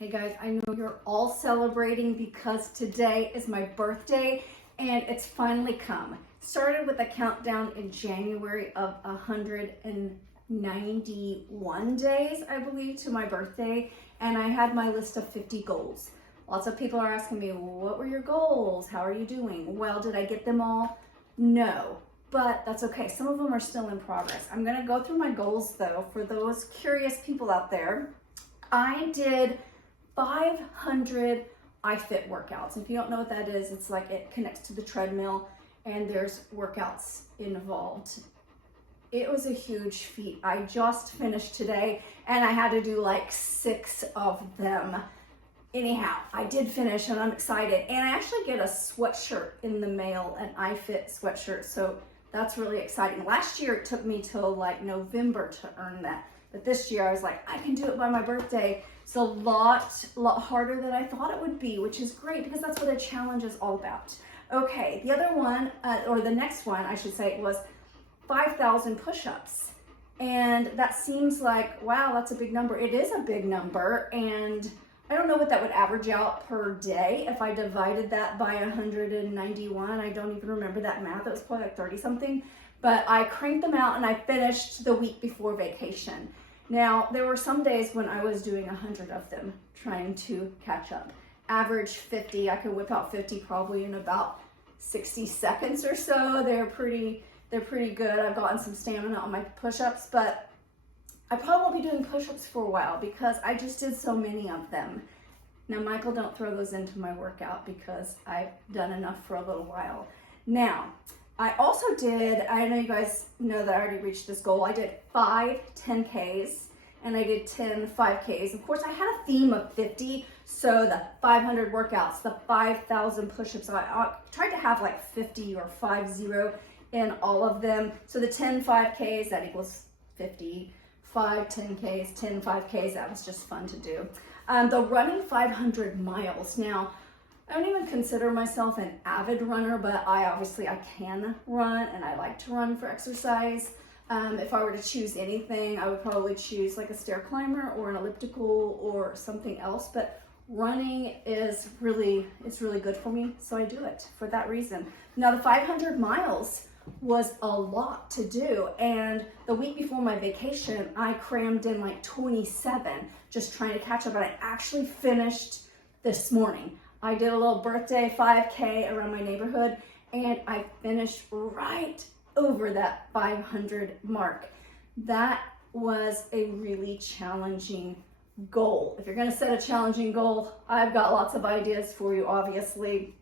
Hey guys, I know you're all celebrating because today is my birthday and it's finally come. Started with a countdown in January of 191 days, I believe, to my birthday, and I had my list of 50 goals. Lots of people are asking me, what were your goals? How are you doing? Well, did I get them all? No, but that's okay. Some of them are still in progress. I'm gonna go through my goals though, for those curious people out there. I did 500 iFit workouts. If you don't know what that is, it's like it connects to the treadmill and there's workouts involved. It was a huge feat. I just finished today and I had to do like 6 of them. Anyhow, I did finish and I'm excited. And I actually get a sweatshirt in the mail, an iFit sweatshirt. So that's really exciting. Last year it took me till like November to earn that. But this year I was like, I can do it by my birthday. It's a lot harder than I thought it would be, which is great because that's what a challenge is all about. Okay, the other one, or the next one I should say, was 5,000 push-ups. And that seems like, wow, that's a big number. It is a big number, and I don't know what that would average out per day if I divided that by 191. I don't even remember that math. It was probably like 30 something. But I cranked them out and I finished the week before vacation. Now, there were some days when I was doing 100 of them, trying to catch up. Average 50, I could whip out 50 probably in about 60 seconds or so. They're pretty good. I've gotten some stamina on my push-ups, but I probably won't be doing push-ups for a while because I just did so many of them. Now, Michael, don't throw those into my workout because I've done enough for a little while. Now, I also did, I know you guys know that I already reached this goal. I did 5 10Ks and I did 10 5Ks. Of course, I had a theme of 50. So the 500 workouts, the 5,000 push-ups. I tried to have like 50 or 50 in all of them. So the 10 5Ks, that equals 50. 5 10Ks, 10 5Ks, that was just fun to do. The running 500 miles. Now, I don't even consider myself an avid runner, but I can run and I like to run for exercise. If I were to choose anything, I would probably choose like a stair climber or an elliptical or something else, but running is really good for me, so I do it for that reason. Now the 500 miles was a lot to do, and the week before my vacation, I crammed in like 27 just trying to catch up, and I actually finished this morning. I did a little birthday 5K around my neighborhood and I finished right over that 500 mark. That was a really challenging goal. If you're gonna set a challenging goal, I've got lots of ideas for you, obviously.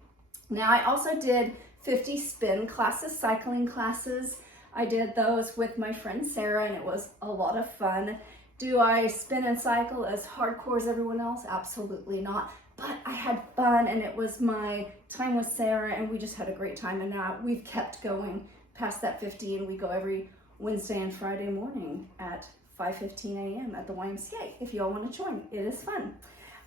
Now, I also did 50 spin classes, cycling classes. I did those with my friend Sarah and it was a lot of fun. Do I spin and cycle as hardcore as everyone else? Absolutely not. But I had fun and it was my time with Sarah and we just had a great time, and now we've kept going past that 50 and we go every Wednesday and Friday morning at 5:15 a.m. at the YMCA if y'all want to join. It is fun.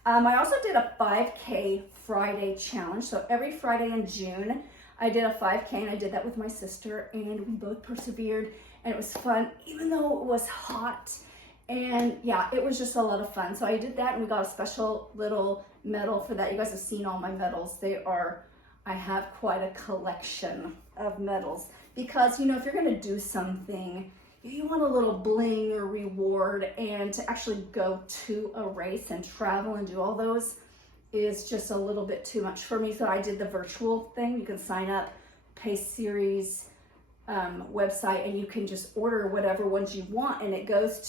I also did a 5K Friday challenge. So every Friday in June, I did a 5K and I did that with my sister and we both persevered and it was fun even though it was hot. And yeah, it was just a lot of fun. So I did that and we got a special little medal for that. You guys have seen all my medals. I have quite a collection of medals because, you know, if you're gonna do something, you want a little bling or reward, and to actually go to a race and travel and do all those is just a little bit too much for me. So I did the virtual thing. You can sign up, Pace Series website, and you can just order whatever ones you want, and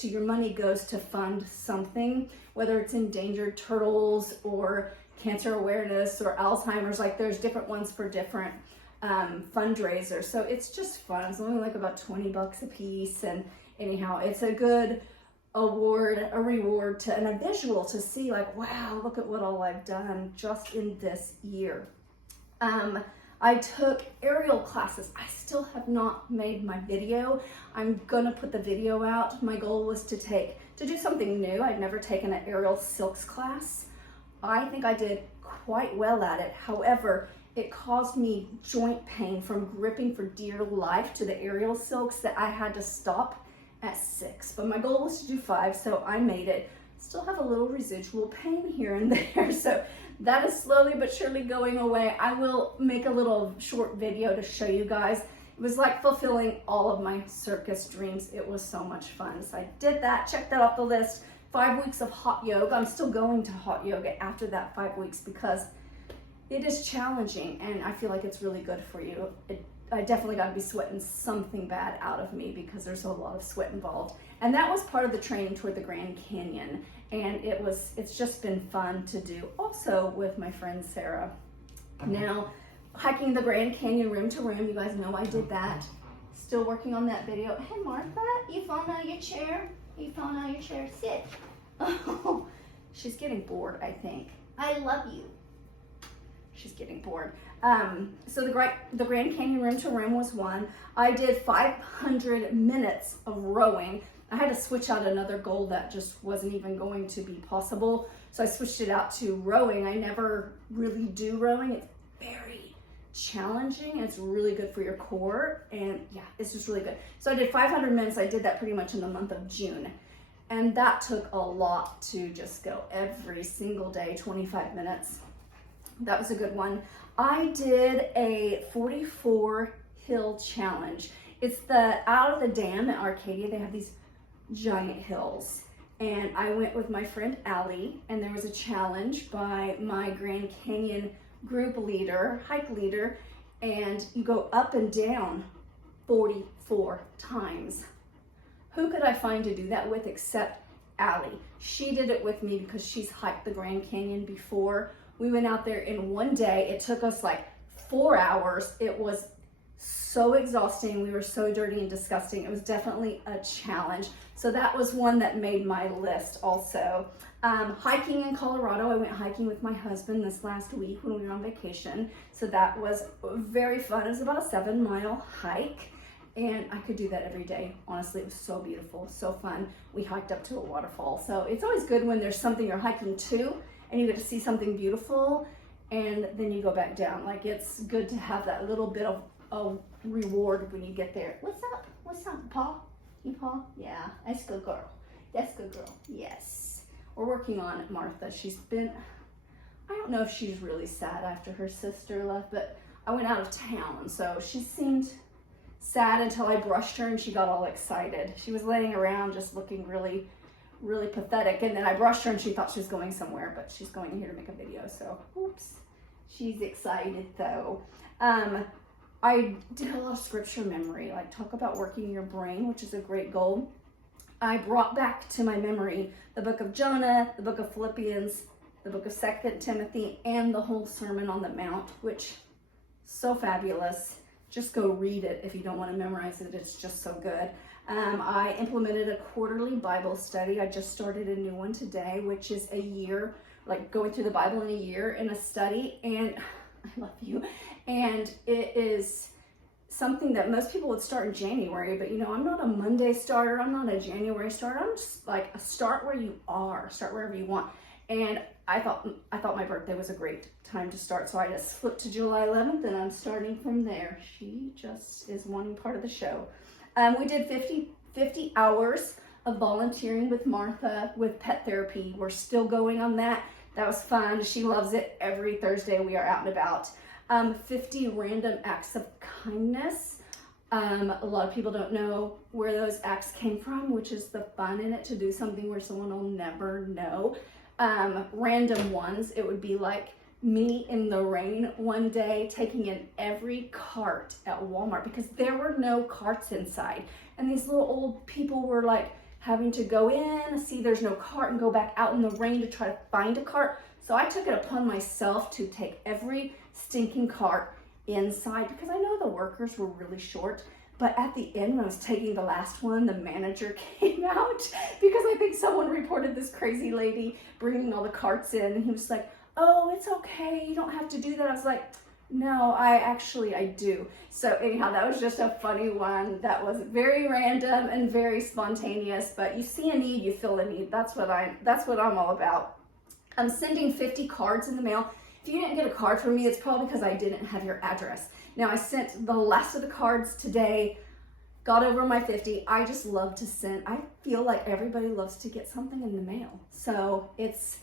your money goes to fund something, whether it's endangered turtles or cancer awareness or Alzheimer's. Like there's different ones for different fundraisers. So it's just fun. It's only like about 20 bucks a piece, and anyhow, it's a good reward and a visual to see like, wow, look at what all I've done just in this year. I took aerial classes. I still have not made my video. I'm gonna put the video out. My goal was to do something new. I'd never taken an aerial silks class. I think I did quite well at it. However, it caused me joint pain from gripping for dear life to the aerial silks that I had to stop at 6. But my goal was to do 5, so I made it. Still have a little residual pain here and there, so that is slowly but surely going away. I will make a little short video to show you guys. It was like fulfilling all of my circus dreams. It was so much fun. So I did that, checked that off the list. 5 weeks of hot yoga. I'm still going to hot yoga after that 5 weeks because it is challenging and I feel like it's really good for you. I definitely got to be sweating something bad out of me because there's a lot of sweat involved. And that was part of the training toward the Grand Canyon. And it's just been fun to do also with my friend Sarah. Now, hiking the Grand Canyon room to room, you guys know I did that. Still working on that video. Hey Martha, you falling out of your chair? You falling out of your chair? Sit. Oh, she's getting bored, I think. I love you. She's getting bored. So the Grand Canyon room to room was one. I did 500 minutes of rowing. I had to switch out another goal that just wasn't even going to be possible. So I switched it out to rowing. I never really do rowing. It's very challenging. It's really good for your core. And yeah, it's just really good. So I did 500 minutes. I did that pretty much in the month of June. And that took a lot to just go every single day, 25 minutes. That was a good one. I did a 44 hill challenge. It's out of the dam at Arcadia. They have these giant hills. And I went with my friend Allie, and there was a challenge by my Grand Canyon group leader, hike leader, and you go up and down 44 times. Who could I find to do that with except Allie? She did it with me because she's hiked the Grand Canyon before. We went out there in one day. It took us like 4 hours. It was so exhausting. We were so dirty and disgusting. It was definitely a challenge. So that was one that made my list also. Hiking in Colorado. I went hiking with my husband this last week when we were on vacation. So that was very fun. It was about a 7-mile hike. And I could do that every day. Honestly, it was so beautiful, so fun. We hiked up to a waterfall. So it's always good when there's something you're hiking to and you get to see something beautiful and then you go back down. Like, it's good to have that little bit of reward when you get there. What's up? What's up, Paul? You Paul? Yeah, that's good girl. That's good girl. Yes. We're working on it, Martha. I don't know if she's really sad after her sister left, but I went out of town, so she seemed sad until I brushed her and she got all excited. She was laying around just looking really, really pathetic, and then I brushed her and she thought she was going somewhere, but she's going here to make a video, so oops. She's excited though. I did a lot of scripture memory, like talk about working your brain, which is a great goal. I brought back to my memory the book of Jonah, the book of Philippians, the book of 2 Timothy, and the whole Sermon on the Mount, which so fabulous. Just go read it if you don't want to memorize it. It's just so good. I implemented a quarterly Bible study. I just started a new one today, which is a year, like going through the Bible in a year in a study. And I love you. And it is something that most people would start in January, but you know, I'm not a Monday starter. I'm not a January starter. I'm just like, start where you are, start wherever you want. And I thought my birthday was a great time to start, so I just flipped to July 11th, and I'm starting from there. She just is wanting part of the show. We did 50 hours of volunteering with Martha with pet therapy. We're still going on that. That was fun. She loves it. Every Thursday we are out and about. 50 random acts of kindness. A lot of people don't know where those acts came from, which is the fun in it, to do something where someone will never know. Random ones, it would be like me in the rain one day taking in every cart at Walmart because there were no carts inside, and these little old people were like having to go in, see there's no cart, and go back out in the rain to try to find a cart. So I took it upon myself to take every stinking cart inside because I know the workers were really short. But at the end, when I was taking the last one, the manager came out because I think someone reported this crazy lady bringing all the carts in. And he was like, oh, it's okay. You don't have to do that. I was like, no, I do. So anyhow, that was just a funny one. That was very random and very spontaneous. But you see a need, you fill a need. That's what I'm all about. I'm sending 50 cards in the mail. If you didn't get a card from me, it's probably because I didn't have your address. Now, I sent the last of the cards today. got over my 50. I just love to send, I feel like everybody loves to get something in the mail. So it's,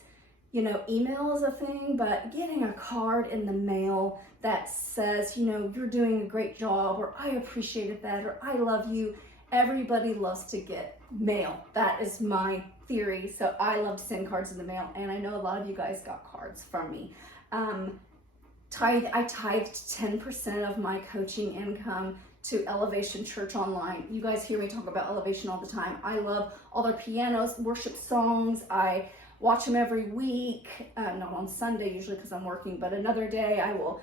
you know, email is a thing, but getting a card in the mail that says, you know, you're doing a great job, or I appreciated that, or I love you. Everybody loves to get mail. That is my theory. So I love to send cards in the mail, and I know a lot of you guys got cards from me. I tithed 10% of my coaching income to Elevation Church Online. You guys hear me talk about Elevation all the time. I love all their pianos, worship songs. I watch them every week, not on Sunday usually because I'm working, but another day I will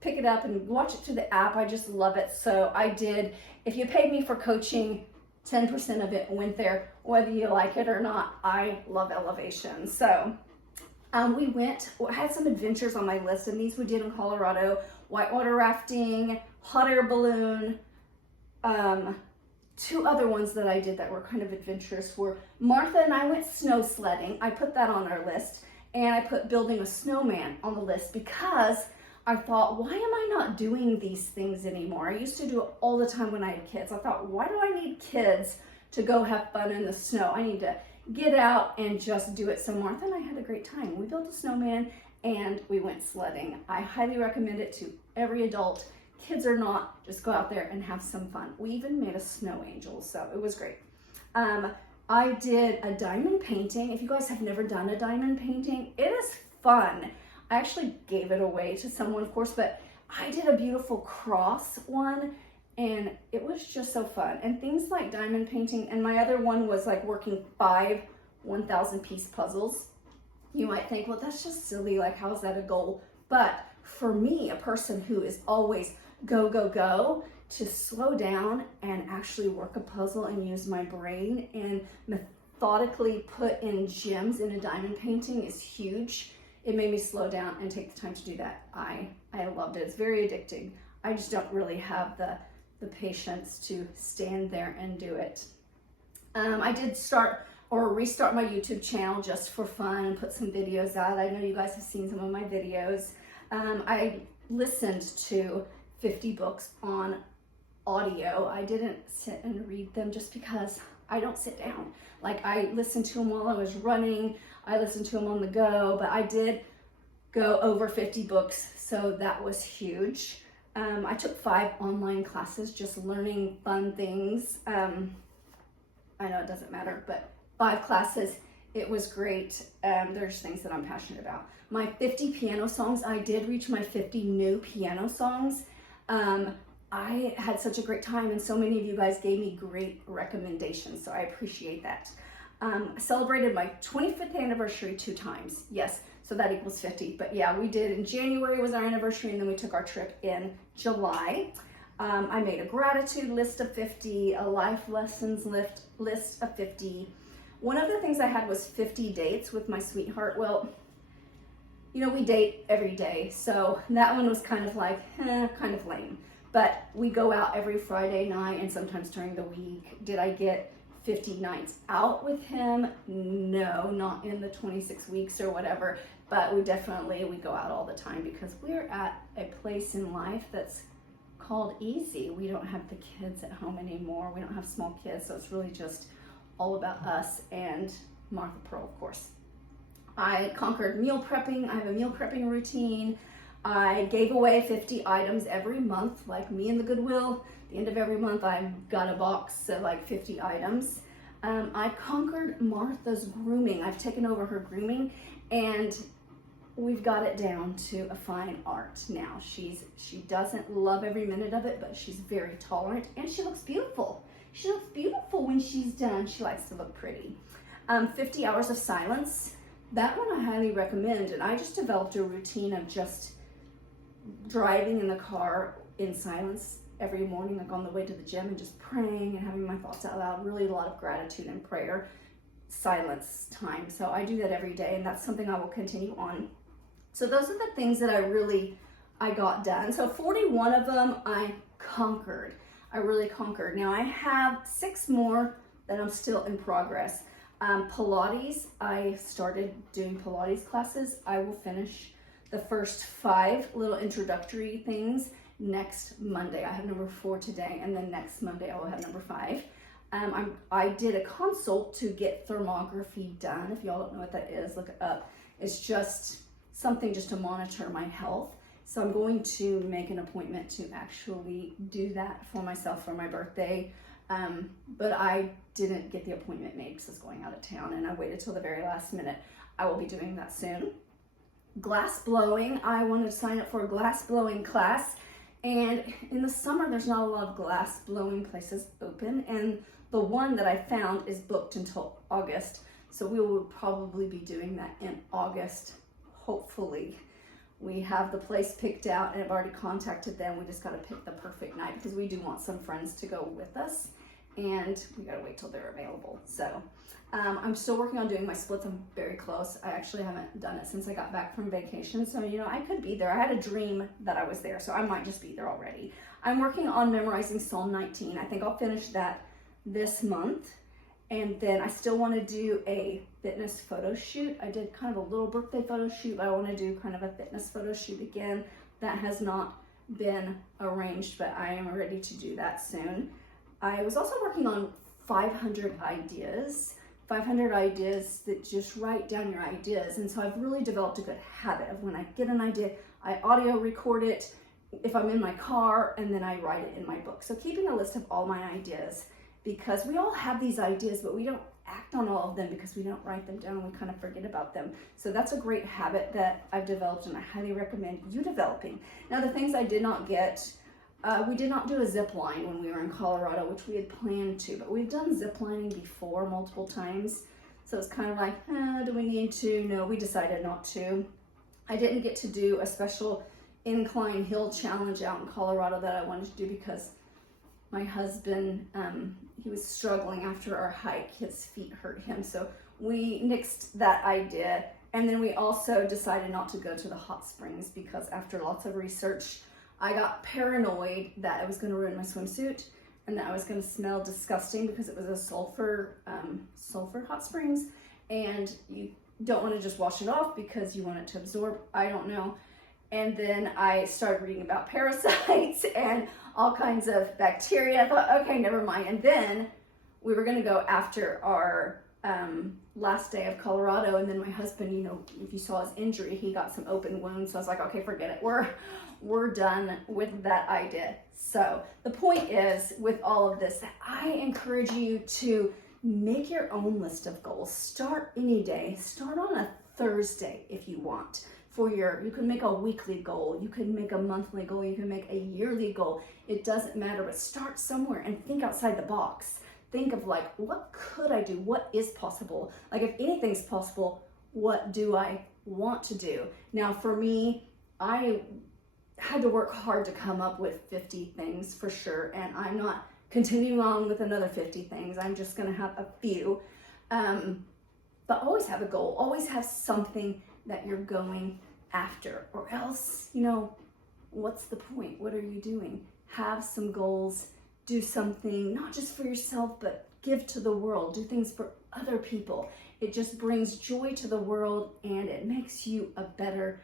pick it up and watch it through the app. I just love it. So I did, if you paid me for coaching, 10% of it went there, whether you like it or not. I love Elevation. So I had some adventures on my list, and these we did in Colorado: whitewater rafting, hot air balloon. Two other ones that I did that were kind of adventurous were Martha and I went snow sledding. I put that on our list, and I put building a snowman on the list because I thought, why am I not doing these things anymore? I used to do it all the time when I had kids. I thought, why do I need kids to go have fun in the snow? I need to get out and just do it. So Martha and I had a great time. We built a snowman and we went sledding. I highly recommend it to every adult. Kids or not, just go out there and have some fun. We even made a snow angel, so it was great. I did a diamond painting. If you guys have never done a diamond painting, it is fun. I actually gave it away to someone, of course, but I did a beautiful cross one, and it was just so fun. And things like diamond painting, and my other one was like working 5 1,000 piece puzzles. You might think, well, that's just silly. Like, how is that a goal? But for me, a person who is always go, go, go, to slow down and actually work a puzzle and use my brain and methodically put in gems in a diamond painting is huge. It made me slow down and take the time to do that. I loved it. It's very addicting. I just don't really have the patience to stand there and do it. I did start or restart my YouTube channel just for fun and put some videos out. I know you guys have seen some of my videos. I listened to 50 books on audio. I didn't sit and read them just because I don't sit down. Like, I listened to them while I was running. I listened to them on the go, but I did go over 50 books, so that was huge. I took 5 online classes, just learning fun things. I know it doesn't matter, but 5 classes. It was great. There's things that I'm passionate about. My 50 piano songs, I did reach my 50 new piano songs. I had such a great time, and so many of you guys gave me great recommendations, so I appreciate that. I celebrated my 25th anniversary 2 times. Yes, so that equals 50. But yeah, we did in January was our anniversary, and then we took our trip in July. I made a gratitude list of 50, a life lessons list of 50. One of the things I had was 50 dates with my sweetheart. Well, you know, we date every day, so that one was kind of like, kind of lame. But we go out every Friday night and sometimes during the week. Did I get 50 nights out with him? No, not in the 26 weeks or whatever, but we go out all the time because we're at a place in life that's called easy. We don't have the kids at home anymore. We don't have small kids, so it's really just all about us and Martha Pearl, of course. I conquered meal prepping. I have a meal prepping routine. I gave away 50 items every month, like me and the Goodwill. At the end of every month, I've got a box of like 50 items. I conquered Martha's grooming. I've taken over her grooming, and we've got it down to a fine art now. She doesn't love every minute of it, but she's very tolerant, and she looks beautiful. She looks beautiful when she's done. She likes to look pretty. 50 hours of silence. That one I highly recommend, and I just developed a routine of just driving in the car in silence every morning, like on the way to the gym, and just praying and having my thoughts out loud. Really a lot of gratitude and prayer, silence time. So I do that every day, and that's something I will continue on. So those are the things that I got done. So 41 of them I conquered. I really conquered. Now I have 6 more that I'm still in progress. Pilates, I started doing Pilates classes. I will finish the first 5 little introductory things, next Monday. I have number 4 today, and then next Monday I will have number 5. I did a consult to get thermography done. If y'all don't know what that is, look it up. It's just something just to monitor my health. So I'm going to make an appointment to actually do that for myself for my birthday. But I didn't get the appointment made because I was going out of town, and I waited till the very last minute. I will be doing that soon. Glass blowing. I wanted to sign up for a glass blowing class. And in the summer, there's not a lot of glass blowing places open. And the one that I found is booked until August. So we will probably be doing that in August, hopefully. We have the place picked out, and I've already contacted them. We just got to pick the perfect night because we do want some friends to go with us, and we got to wait till they're available. So I'm still working on doing my splits. I'm very close. I actually haven't done it since I got back from vacation. So, you know, I could be there. I had a dream that I was there, so I might just be there already. I'm working on memorizing Psalm 19. I think I'll finish that this month. And then I still want to do a fitness photo shoot. I did kind of a little birthday photo shoot, but I want to do kind of a fitness photo shoot again. That has not been arranged, but I am ready to do that soon. I was also working on 500 ideas. 500 ideas that just write down your ideas. And so I've really developed a good habit of when I get an idea, I audio record it if I'm in my car, and then I write it in my book. So keeping a list of all my ideas, because we all have these ideas, but we don't act on all of them because we don't write them down and we kind of forget about them. So that's a great habit that I've developed, and I highly recommend you developing. Now, the things I did not get, we did not do a zip line when we were in Colorado, which we had planned to, but we've done zip lining before multiple times. So it's kind of like, do we need to? No, we decided not to. I didn't get to do a special incline hill challenge out in Colorado that I wanted to do because my husband, he was struggling after our hike. His feet hurt him. So we nixed that idea. And then we also decided not to go to the hot springs because after lots of research, I got paranoid that it was going to ruin my swimsuit and that I was going to smell disgusting because it was a sulfur hot springs. And you don't want to just wash it off because you want it to absorb. I don't know. And then I started reading about parasites and all kinds of bacteria. I thought, okay, never mind. And then we were going to go after our last day of Colorado. And then my husband, you know, if you saw his injury, he got some open wounds. So I was like, okay, forget it. We're done with that idea. So the point is, with all of this, I encourage you to make your own list of goals. Start any day. Start on a Thursday if you want. You can make a weekly goal, you can make a monthly goal, you can make a yearly goal. It doesn't matter, but start somewhere and think outside the box. Think of like, what could I do? What is possible? Like, if anything's possible, what do I want to do? Now, for me, I had to work hard to come up with 50 things for sure, and I'm not continuing on with another 50 things. I'm just gonna have a few. But always have a goal, always have something that you're going after, or else, you know, what's the point? What are you doing? Have some goals, do something, not just for yourself, but give to the world, do things for other people. It just brings joy to the world, and it makes you a better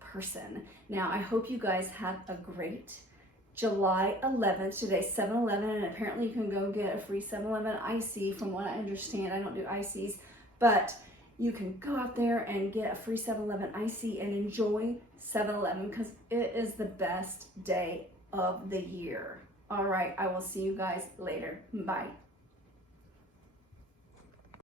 person. Now, I hope you guys have a great July 11th. Today's 7-Eleven, and apparently you can go get a free 7-Eleven IC. From what I understand, I don't do ICs, but you can go out there and get a free 7-Eleven IC and enjoy 7-Eleven because it is the best day of the year. All right, I will see you guys later. Bye.